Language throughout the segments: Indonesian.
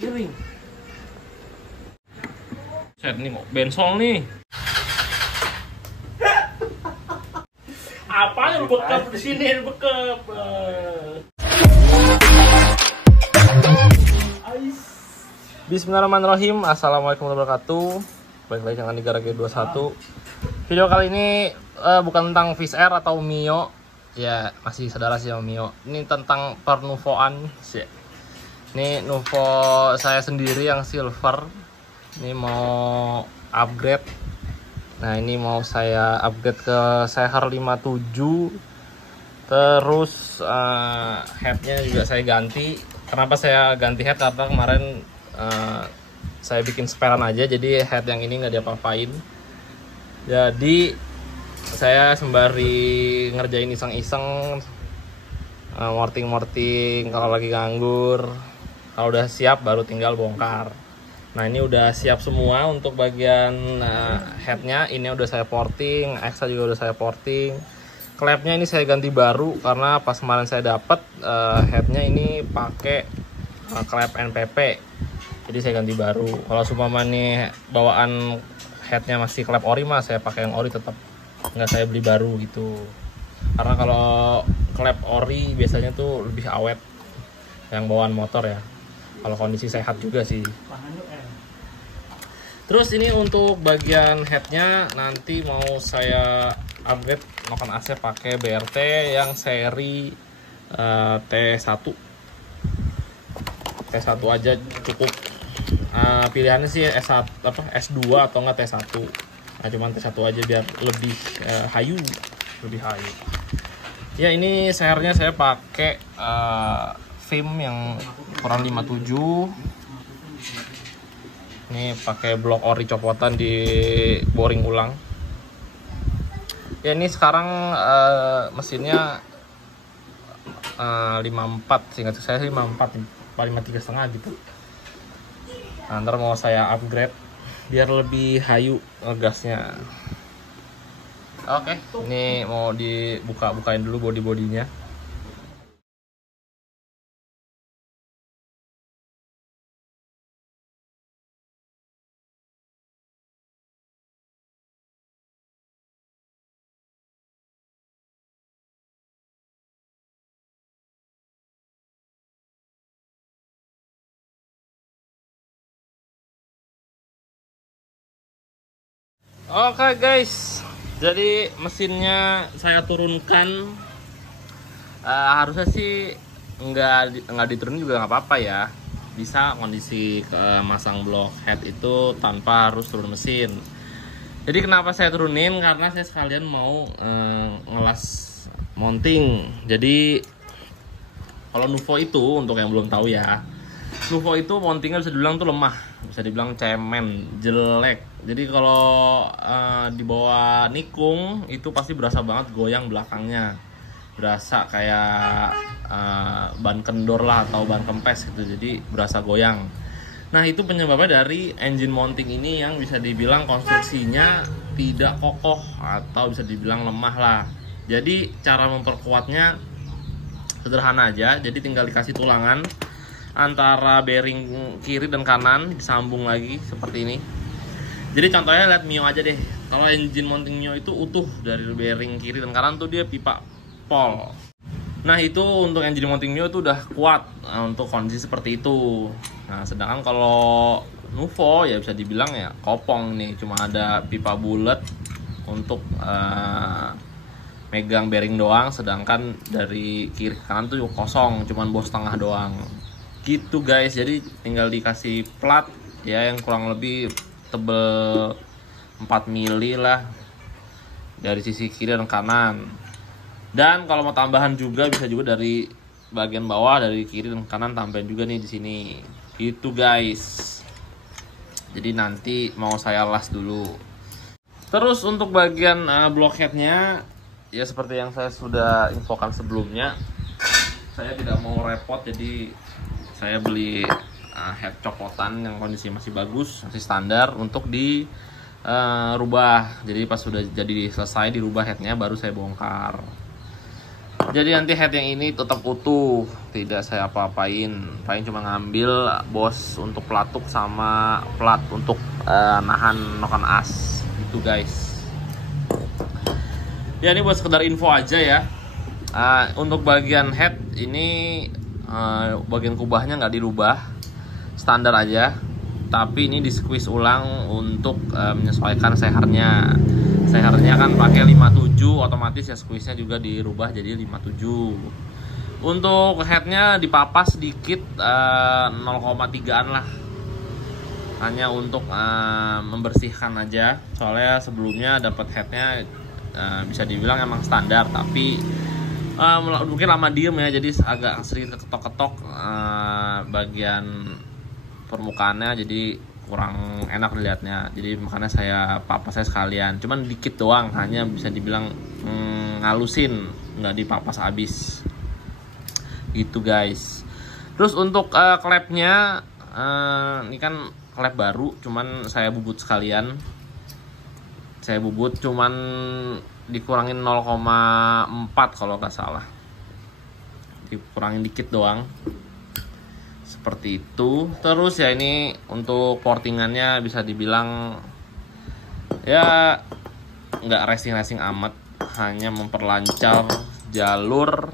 Miring. Set nih kok bensol nih. Apa yang bekap di sini bekap? Bismillahirrahmanirrahim. Assalamualaikum warahmatullahi wabarakatuh. Balik lagi dengan Negara G21. Video kali ini bukan tentang Fish Air atau Mio. Ya, masih saudara sih sama Mio. Ini tentang pernuvoan sih. Ini Nuvo saya sendiri yang silver. Ini mau upgrade. Nah, ini mau saya upgrade ke Seher 57. Terus headnya juga saya ganti. Kenapa saya ganti head? Karena kemarin saya bikin sparean aja, jadi head yang ini nggak diapa-apain. Jadi saya sembari ngerjain iseng-iseng, morting kalau lagi nganggur. Kalau udah siap baru tinggal bongkar. Nah, ini udah siap semua untuk bagian headnya. Ini udah saya porting, Exa juga udah saya porting. Klepnya ini saya ganti baru karena pas kemarin saya dapat headnya ini pakai klep NPP. Jadi saya ganti baru. Kalau seumpama nih bawaan headnya masih klep ori mah saya pakai yang ori tetap, nggak saya beli baru gitu. Karena kalau klep ori biasanya tuh lebih awet yang bawaan motor ya. Kalau kondisi sehat juga sih. Terus ini untuk bagian headnya nanti mau saya upgrade noken AC pakai BRT yang seri T1 aja cukup. Pilihannya sih S2 atau enggak T1. Nah, cuman T1 aja biar lebih hayu. Ya, ini sehernya saya pakai film yang ukuran 57. Ini pakai blok ori copotan di boring ulang. Ya, ini sekarang mesinnya 54, seingat saya 54, 53,5 gitu. Nah, ntar mau saya upgrade biar lebih hayu gasnya. Oke, ini mau bukain dulu bodinya. Oke guys, jadi mesinnya saya turunkan. Harusnya sih nggak diturunin juga nggak apa-apa ya. Bisa kondisi masang blok head itu tanpa harus turun mesin. Jadi kenapa saya turunin? Karena saya sekalian mau ngelas mounting. Jadi kalau Nuvo itu, untuk yang belum tahu ya, Nuvo itu mountingnya bisa dibilang tuh lemah, bisa dibilang cemen, jelek. Jadi kalau di bawah nikung itu pasti berasa banget goyang belakangnya, berasa kayak ban kendor lah atau ban kempes gitu, jadi berasa goyang. Nah, itu penyebabnya dari engine mounting ini yang bisa dibilang konstruksinya tidak kokoh atau bisa dibilang lemah lah. Jadi cara memperkuatnya sederhana aja, jadi tinggal dikasih tulangan antara bearing kiri dan kanan, disambung lagi seperti ini. Jadi contohnya lihat Mio aja deh. Kalau engine mounting Mio itu utuh dari bearing kiri dan kanan tuh dia pipa pol. Nah, itu untuk engine mounting Mio itu udah kuat untuk kondisi seperti itu. Nah, sedangkan kalau Nuvo ya bisa dibilang ya kopong nih, cuma ada pipa bulat untuk megang bearing doang, sedangkan dari kiri ke kanan tuh kosong, cuman bos tengah doang. Gitu guys, jadi tinggal dikasih plat ya yang kurang lebih tebel 4 mili lah dari sisi kiri dan kanan. Dan kalau mau tambahan juga bisa juga dari bagian bawah, dari kiri dan kanan tambahin juga nih di sini. Gitu guys. Jadi nanti mau saya las dulu. Terus untuk bagian blockheadnya ya seperti yang saya sudah infokan sebelumnya, saya tidak mau repot, jadi saya beli head copotan yang kondisi masih bagus, masih standar untuk dirubah. Jadi pas sudah jadi selesai dirubah headnya baru saya bongkar. Jadi nanti head yang ini tetap utuh, tidak saya apa-apain. Paling cuma ngambil bos untuk pelatuk sama plat untuk nahan noken as gitu guys. Ya ini buat sekedar info aja ya. Untuk bagian head ini bagian kubahnya nggak dirubah, standar aja. Tapi ini di squeeze ulang untuk menyesuaikan sehernya. Sehernya kan pakai 57, otomatis ya squeeze-nya juga dirubah jadi 57. Untuk headnya dipapas sedikit 0,3an lah. Hanya untuk membersihkan aja. Soalnya sebelumnya dapat headnya bisa dibilang emang standar, tapi mungkin lama diem ya, jadi agak sedikit ketok-ketok bagian permukaannya, jadi kurang enak dilihatnya. Jadi makanya saya papas saya sekalian, cuman dikit doang, hanya bisa dibilang ngalusin, nggak dipapas habis gitu guys. Terus untuk klepnya ini kan klep baru, cuman saya bubut sekalian. Saya bubut cuman dikurangin 0,4 kalau nggak salah, dikurangin dikit doang seperti itu. Terus ya ini untuk portingannya bisa dibilang ya nggak racing amat, hanya memperlancar jalur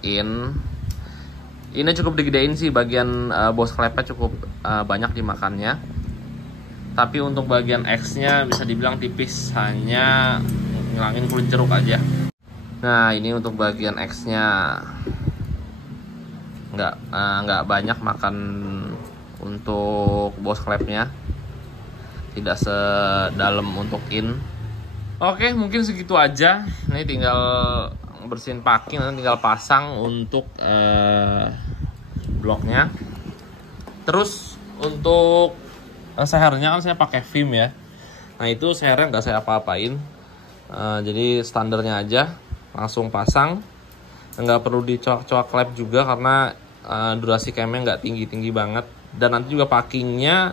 in. Ini cukup digedein sih, bagian bos klepnya cukup banyak dimakannya. Tapi untuk bagian X-nya bisa dibilang tipis, hanya ngilangin kulit jeruk aja. Nah ini untuk bagian X-nya nggak banyak makan untuk bos klepnya, tidak sedalam untuk in. Oke, mungkin segitu aja. Ini tinggal bersihin packing, nanti tinggal pasang untuk bloknya. Terus untuk sehernya kan saya pakai film ya. Nah itu sehernya nggak saya apa-apain, jadi standarnya aja langsung pasang, nggak perlu dicoak-coak klep juga karena durasi camnya nggak tinggi banget. Dan nanti juga packingnya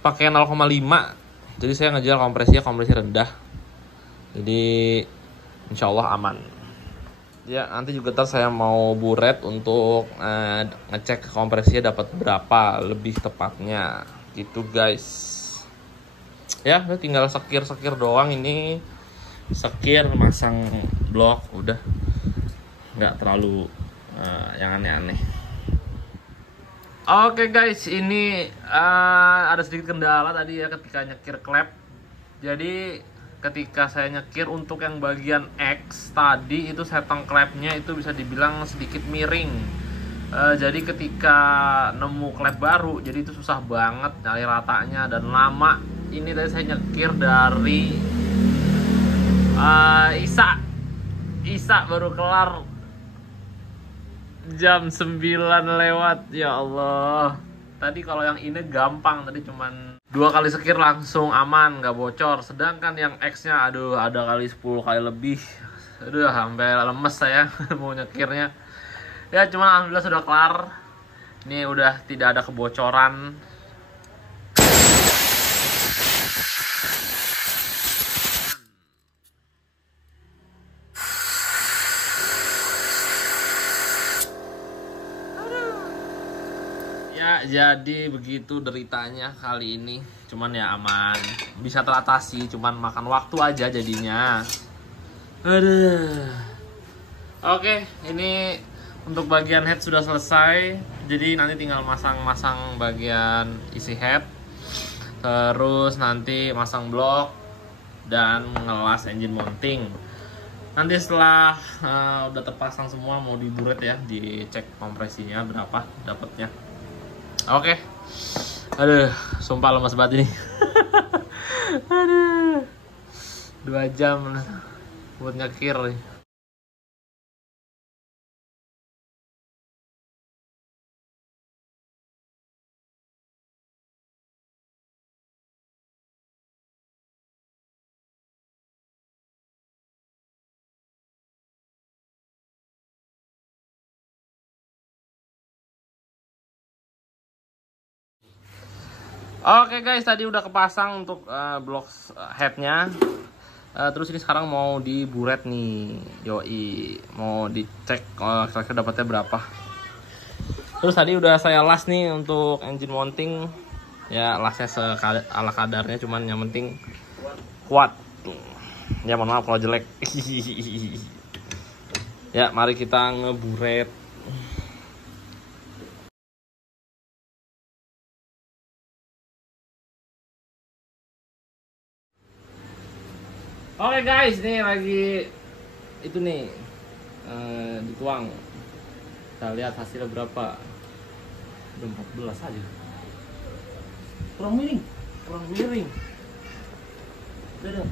pakai 0,5, jadi saya ngejual kompresi rendah, jadi insya Allah aman. Ya nanti juga ntar saya mau buret untuk ngecek kompresinya dapat berapa lebih tepatnya gitu guys. Ya udah tinggal sekir doang, ini sekir masang blok, udah nggak terlalu yang aneh-aneh. Oke guys, ini ada sedikit kendala tadi ya ketika nyekir klep. Jadi ketika saya nyekir untuk yang bagian X tadi itu setting klepnya itu bisa dibilang sedikit miring. Jadi ketika nemu klep baru, jadi itu susah banget nyari ratanya dan lama. Ini tadi saya nyekir dari Isa baru kelar jam 9 lewat. Ya Allah, tadi kalau yang ini gampang, tadi cuman 2 kali sekir langsung aman, nggak bocor. Sedangkan yang X-nya aduh ada kali 10 kali lebih. Aduh sampai lemes saya mau nyekirnya. Ya cuman alhamdulillah sudah kelar. Ini udah tidak ada kebocoran. Ya jadi begitu deritanya kali ini. Cuman ya aman, bisa teratasi, cuman makan waktu aja jadinya. Aduh. Oke, ini untuk bagian head sudah selesai. Jadi nanti tinggal masang bagian isi head, terus nanti masang blok dan ngelas engine mounting. Nanti setelah udah terpasang semua mau diburet ya, dicek kompresinya berapa dapatnya. Oke. Aduh, sumpah lemas banget ini. Aduh. 2 jam buat nyekir nih. Oke guys, tadi udah kepasang untuk blok headnya. Terus ini sekarang mau diburet nih, yoi, mau dicek kira-kira dapatnya berapa. Terus tadi udah saya las nih untuk engine mounting, ya lasnya ala kadarnya, cuman yang penting kuat. Ya mohon maaf kalau jelek. Ya mari kita ngeburet. Oke guys, nih lagi itu nih dituang. Kita lihat hasilnya berapa. Udah 14 aja. Kurang miring. Udah.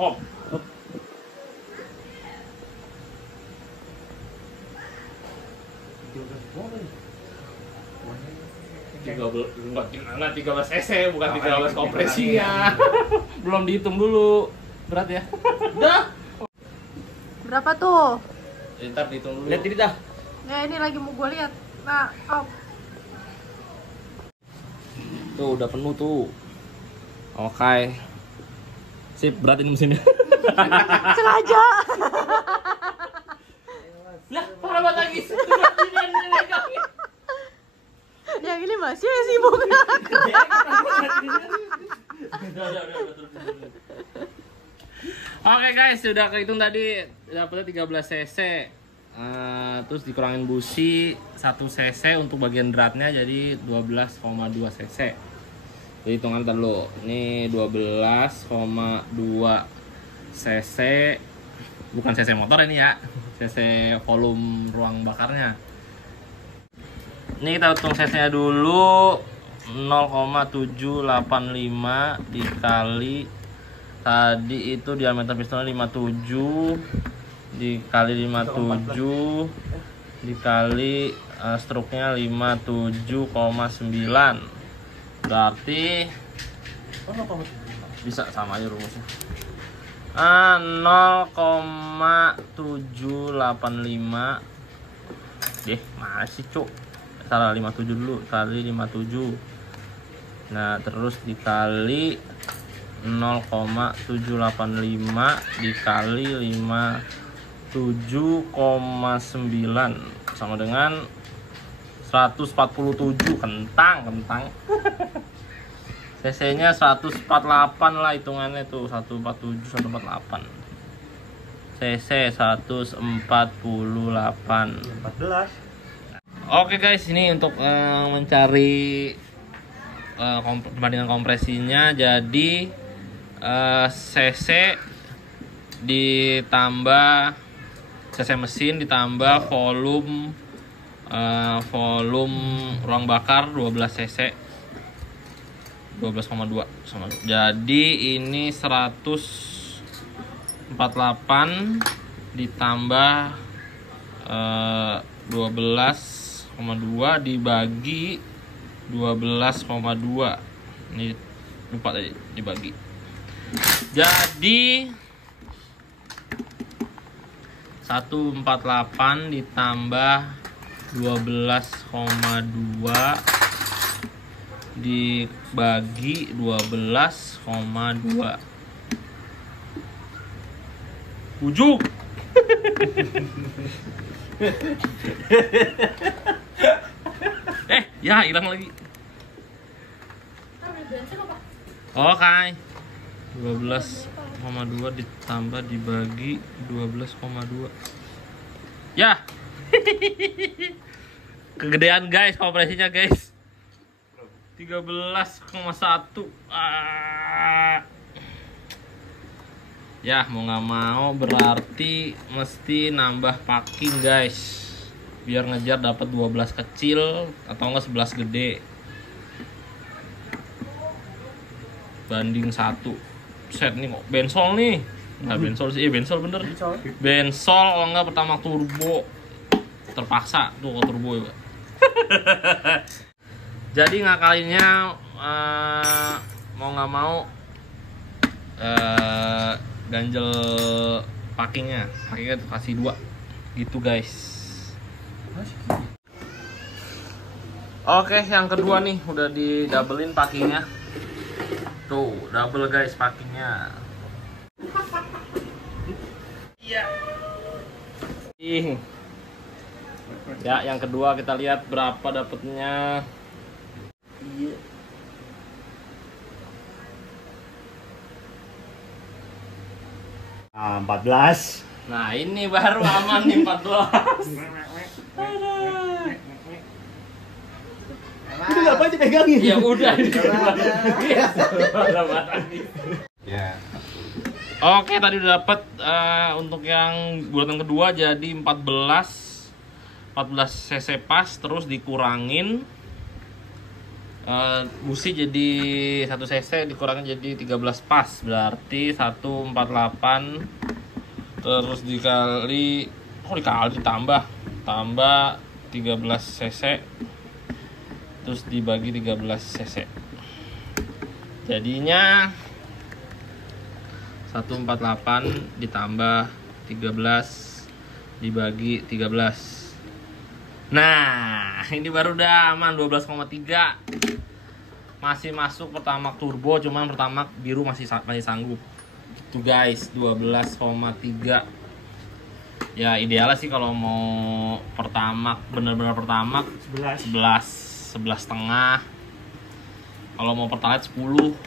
Oh. 13 cc bukan 13 kompresinya. Belum dihitung dulu. Berat ya. Udah. Berapa tuh? Ntar dihitung dulu. Lihat ini dah. Ya ini lagi mau gue lihat. Nah, oh. Tuh udah penuh tuh. Oke. Sip, berat ini mesinnya. Sengaja. Lah, parah banget lagi. Yang ini masih sibuk. Oke guys, sudah kehitung tadi dapetnya 13 cc. Terus dikurangin busi 1 cc untuk bagian dratnya jadi 12,2 cc. Jadi hitungan dulu. Ini 12,2 cc. Bukan cc motor ini ya. Cc volume ruang bakarnya. Ini kita hitung cc-nya dulu. 0,785 dikali tadi itu diameter pistonnya 57 dikali 57 dikali struknya 57,9 berarti bisa sama aja rumusnya. 0,785 masih cuk, salah 57 dulu, kali 57. Nah terus dikali 0,785 dikali 57,9 sama dengan 147. Kentang cc nya 148 lah hitungannya tuh, 147 148 cc 148. 14. Oke guys, ini untuk mencari perbandingan kompresinya. Jadi cc ditambah cc mesin ditambah volume ruang bakar 12 cc 12,2 sama. Jadi ini 148 ditambah 12,2 dibagi 12,2. Ini lupa tadi dibagi. Jadi 148 ditambah 12,2 dibagi 12,2. Ujuk. Ya hilang lagi. Oke. 12,2 ditambah dibagi 12,2. Ya. Kegedean guys kompresinya guys. 13,1. Ya mau nggak mau berarti mesti nambah packing guys. Biar ngejar dapat 12 kecil atau enggak 11 gede. Banding 1. Set nih kok bensol nih. Nah, bensol sih, bensol bener. Bensol kalau enggak pertama turbo. Terpaksa tuh kalau turbo ya. Jadi ngakalinnya mau nggak mau ganjel packingnya kasih 2 gitu guys. Oke, yang kedua nih udah di doublein pakinya. Tuh, double guys pakinya. Iya. Ya, yang kedua kita lihat berapa dapetnya. Iya. Nah, 14. Nah, ini baru aman nih 14. Itu ngapain dipegangin? Ya udah ini. Ya. Oke, tadi udah dapet untuk yang bulatan kedua jadi 14 cc pas, terus dikurangin busi jadi 1 cc dikurangin jadi 13 pas, berarti 148, terus dikali ditambah 13 cc, terus dibagi 13 cc, jadinya 148 ditambah 13 dibagi 13. Nah, ini baru udah aman 12,3. Masih masuk pertamax turbo, cuman pertamax biru masih sanggup. Itu guys, 12,3. Ya idealnya sih kalau mau pertamax bener-bener pertamax 11,5. Kalau mau pertalite 10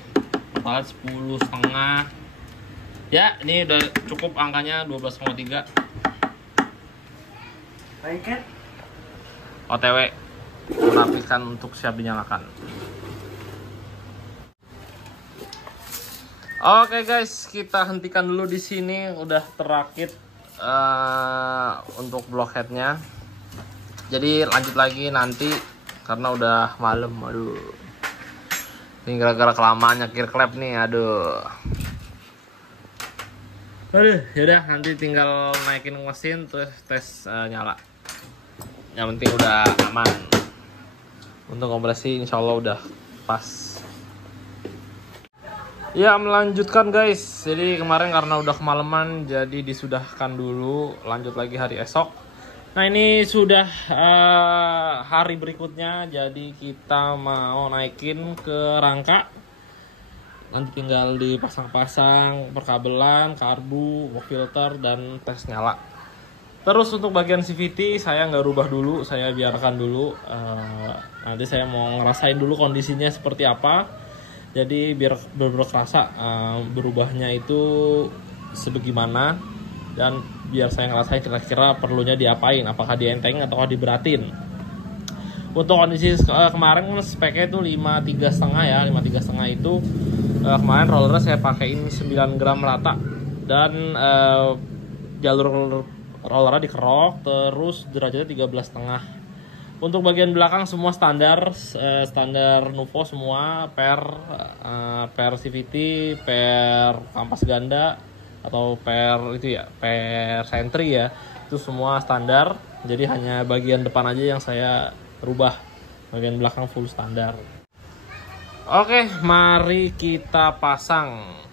10,5. Ya, ini udah cukup angkanya 12,3. Baik. OTW merapikan untuk siap dinyalakan. Oke guys, kita hentikan dulu di sini. Udah terakit untuk blockheadnya. Jadi lanjut lagi nanti karena udah malam. Aduh, ini gara-gara kelamaan nyekir klep nih. Aduh, yaudah nanti tinggal naikin mesin terus tes nyala. Yang penting udah aman. Untuk kompresi insya Allah udah pas. Ya, melanjutkan guys. Jadi kemarin karena udah kemalaman jadi disudahkan dulu. Lanjut lagi hari esok. Nah, ini sudah hari berikutnya. Jadi kita mau naikin ke rangka. Nanti tinggal dipasang-pasang perkabelan, karbu, box filter, dan tes nyala. Terus untuk bagian CVT saya nggak rubah dulu, saya biarkan dulu. Nanti saya mau ngerasain dulu kondisinya seperti apa. Jadi biar bener-bener kerasa berubahnya itu sebagaimana, dan biar saya ngerasain kira-kira perlunya diapain, apakah dienteng atau diberatin. Untuk kondisi kemarin speknya itu 53,5 ya, 53,5 itu kemarin rollernya saya pakein 9 gram rata, dan jalur rollernya dikerok, terus derajatnya 13,5. Untuk bagian belakang semua standar Nuvo semua, per CVT, per kampas ganda atau per itu ya, per sentry ya, itu semua standar. Jadi hanya bagian depan aja yang saya rubah, bagian belakang full standar. Oke, mari kita pasang.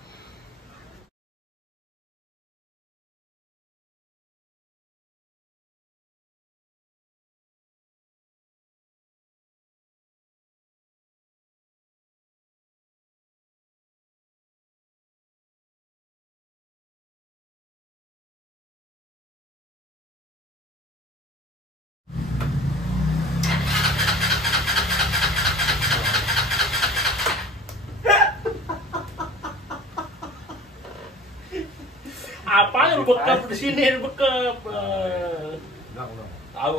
Apa yang lu bekap di sini, bekap? Tahu.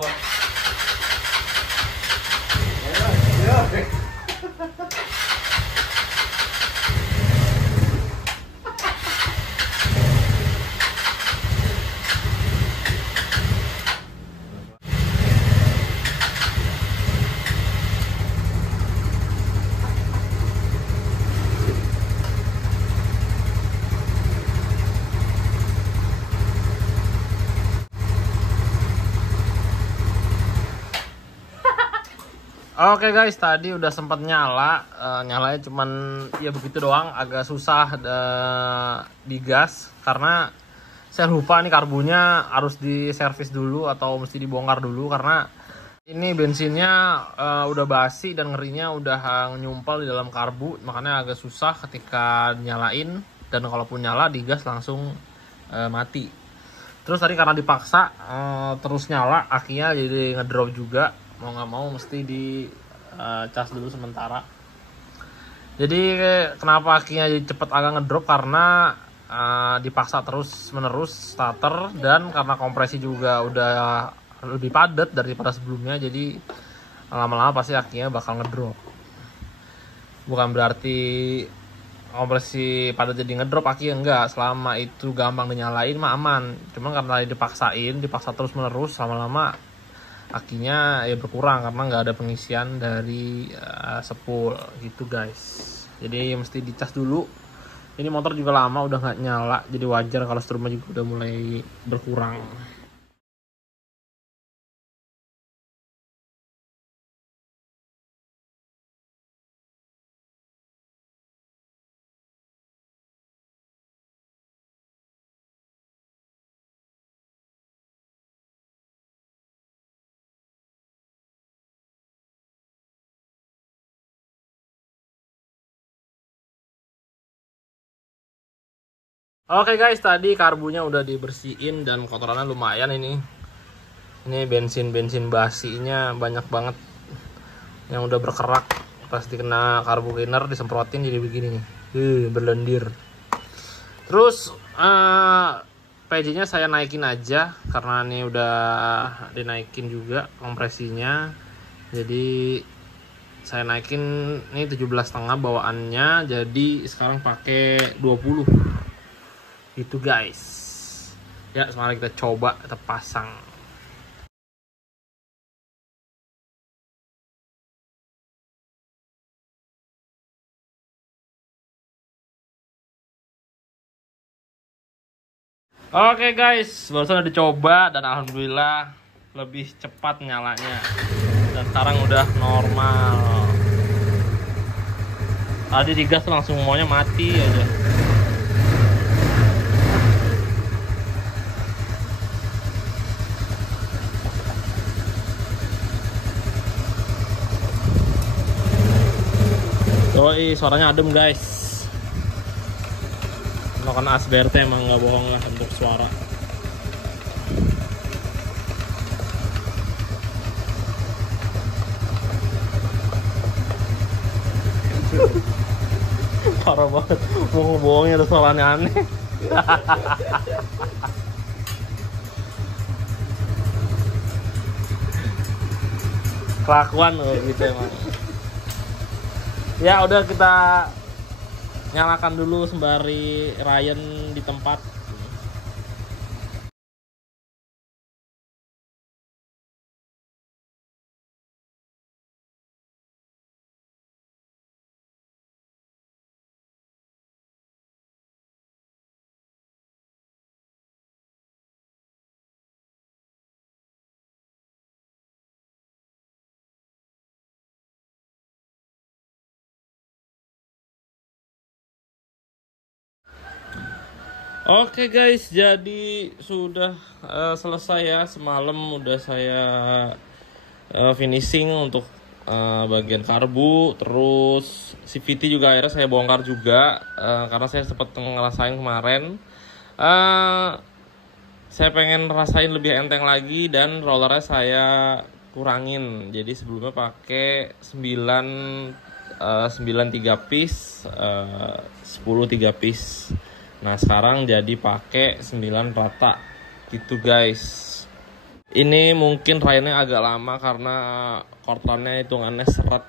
Oke guys, tadi udah sempat nyala, nyalanya cuman ya begitu doang, agak susah digas karena saya lupa nih karbunya harus diservis dulu atau mesti dibongkar dulu, karena Ini bensinnya udah basi dan ngerinya udah nyumpal di dalam karbu, makanya agak susah ketika nyalain, dan kalaupun nyala digas langsung mati. Terus tadi karena dipaksa terus nyala, akinya jadi ngedrop juga, mau nggak mau mesti di cas dulu sementara. Jadi kenapa akinya jadi cepet agak ngedrop, karena dipaksa terus menerus starter, dan karena kompresi juga udah lebih padat daripada sebelumnya, jadi lama-lama pasti akinya bakal ngedrop. Bukan berarti kompresi padat jadi ngedrop akinya, enggak, selama itu gampang dinyalain mah aman. Cuman karena dipaksa terus menerus, lama-lama akinya ya berkurang karena nggak ada pengisian dari sepul gitu guys. Jadi mesti dicas dulu. Ini motor juga lama udah nggak nyala, jadi wajar kalau strumnya juga udah mulai berkurang. Oke guys, tadi karbunya udah dibersihin dan kotorannya lumayan ini. Ini bensin basinya banyak banget yang udah berkerak. Pas dikena karbu cleaner disemprotin jadi begini nih. Berlendir. Terus PJ-nya saya naikin aja karena ini udah dinaikin juga kompresinya. Jadi saya naikin ini 17,5 bawaannya, jadi sekarang pakai 20. Itu guys ya, sekarang kita coba, kita pasang. Oke guys, barusan udah dicoba dan alhamdulillah lebih cepat nyalanya, dan sekarang udah normal. Tadi digas langsung semuanya mati aja. Suaranya adem guys. Karena ASBRT emang nggak bohong lah untuk suara. Parah banget, mau bohongnya ada suaranya aneh. Kelakuan loh gitu emang. Ya udah, kita nyalakan dulu sembari Ryan di tempat. Oke guys, jadi sudah selesai ya. Semalam udah saya finishing untuk bagian karbu, terus CVT juga akhirnya saya bongkar juga karena saya sempat ngerasain kemarin. Saya pengen rasain lebih enteng lagi dan rollernya saya kurangin. Jadi sebelumnya pakai 9 3 piece, 10 3 piece. Nah sekarang jadi pakai 9 rata gitu guys. Ini mungkin rayanya agak lama karena kortannya hitungannya seret,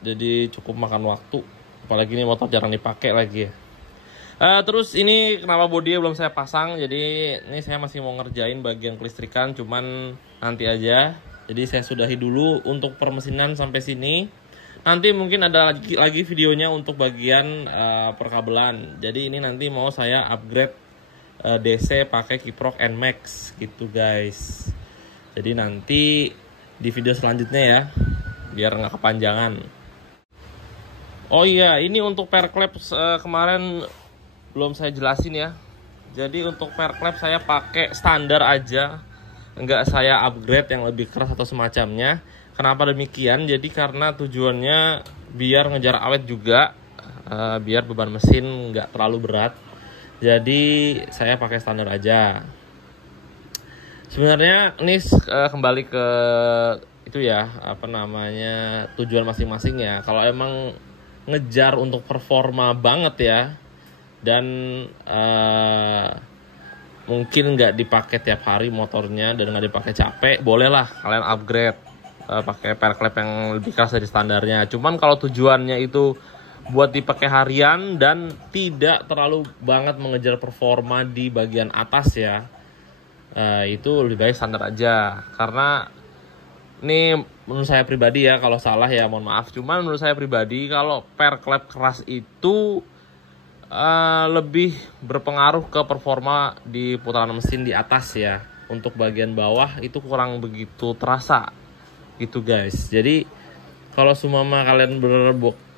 jadi cukup makan waktu. Apalagi ini motor jarang dipakai lagi ya. Terus ini kenapa bodinya belum saya pasang, jadi ini saya masih mau ngerjain bagian kelistrikan, cuman nanti aja. Jadi saya sudahi dulu untuk permesinan sampai sini. Nanti mungkin ada lagi videonya untuk bagian perkabelan. Jadi ini nanti mau saya upgrade DC pakai Kiprok NMAX gitu guys. Jadi nanti di video selanjutnya ya, biar nggak kepanjangan. Oh iya, ini untuk perklep kemarin belum saya jelasin ya. Jadi untuk perklep saya pakai standar aja, nggak saya upgrade yang lebih keras atau semacamnya. Kenapa demikian? Jadi karena tujuannya biar ngejar awet juga, biar beban mesin nggak terlalu berat. Jadi saya pakai standar aja. Sebenarnya ini kembali ke itu ya, apa namanya, tujuan masing-masing ya. Kalau emang ngejar untuk performa banget ya, dan mungkin nggak dipakai tiap hari motornya dan nggak dipakai capek, bolehlah kalian upgrade pakai per klep yang lebih keras dari standarnya. Cuman kalau tujuannya itu buat dipakai harian dan tidak terlalu banget mengejar performa di bagian atas ya, itu lebih baik standar aja. Karena ini menurut saya pribadi ya, kalau salah ya mohon maaf. Cuman menurut saya pribadi, kalau per klep keras itu lebih berpengaruh ke performa di putaran mesin di atas ya. Untuk bagian bawah itu kurang begitu terasa gitu guys. Jadi kalau sumama kalian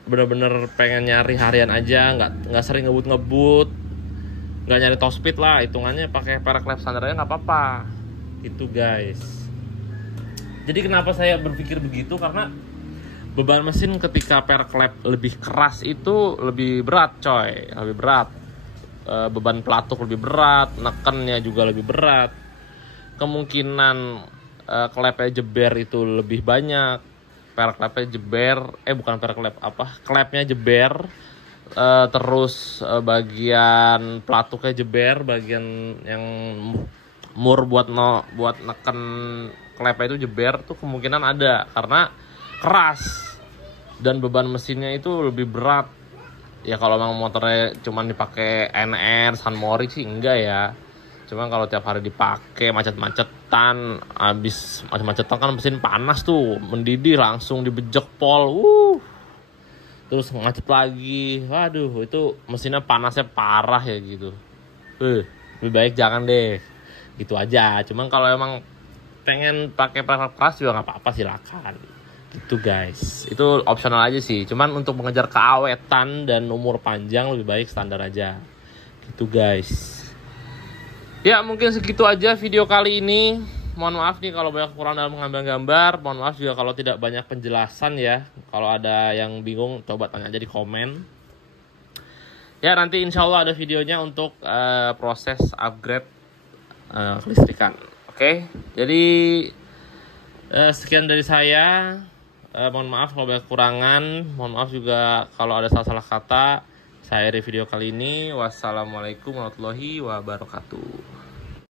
bener-bener pengen nyari harian aja, nggak sering ngebut, nggak nyari top speed lah, hitungannya pakai per klep standar aja nggak apa-apa gitu guys. Jadi kenapa saya berpikir begitu, karena beban mesin ketika per klep lebih keras itu lebih berat coy, lebih berat. Beban pelatuk lebih berat, nekennya juga lebih berat. Kemungkinan klepnya jeber itu lebih banyak. Per klepnya jeber, bukan per klep, klepnya jeber. Terus bagian pelatuknya jeber, bagian yang mur buat neken klepnya itu jeber tuh kemungkinan ada karena keras dan beban mesinnya itu lebih berat. Ya kalau memang motornya cuman dipakai NR, San Mori sih enggak ya. Cuman kalau tiap hari dipakai macet-macetan, habis macet-macetan kan mesin panas tuh, mendidih langsung dibejek pol. Terus macet lagi. Waduh, itu mesinnya panasnya parah ya gitu. Lebih baik jangan deh. Gitu aja. Cuman kalau emang pengen pakai per keras juga nggak apa-apa, silakan. Gitu guys, itu opsional aja sih. Cuman untuk mengejar keawetan dan umur panjang lebih baik standar aja. Gitu guys. Ya mungkin segitu aja video kali ini. Mohon maaf nih kalau banyak kurang dalam mengambil gambar. Mohon maaf juga kalau tidak banyak penjelasan ya. Kalau ada yang bingung coba tanya aja di komen. Ya nanti insya Allah ada videonya untuk proses upgrade kelistrikan. Oke, jadi sekian dari saya. Mohon maaf kalau banyak kekurangan. Mohon maaf juga kalau ada salah-salah kata. Saya akhiri video kali ini. Wassalamualaikum warahmatullahi wabarakatuh.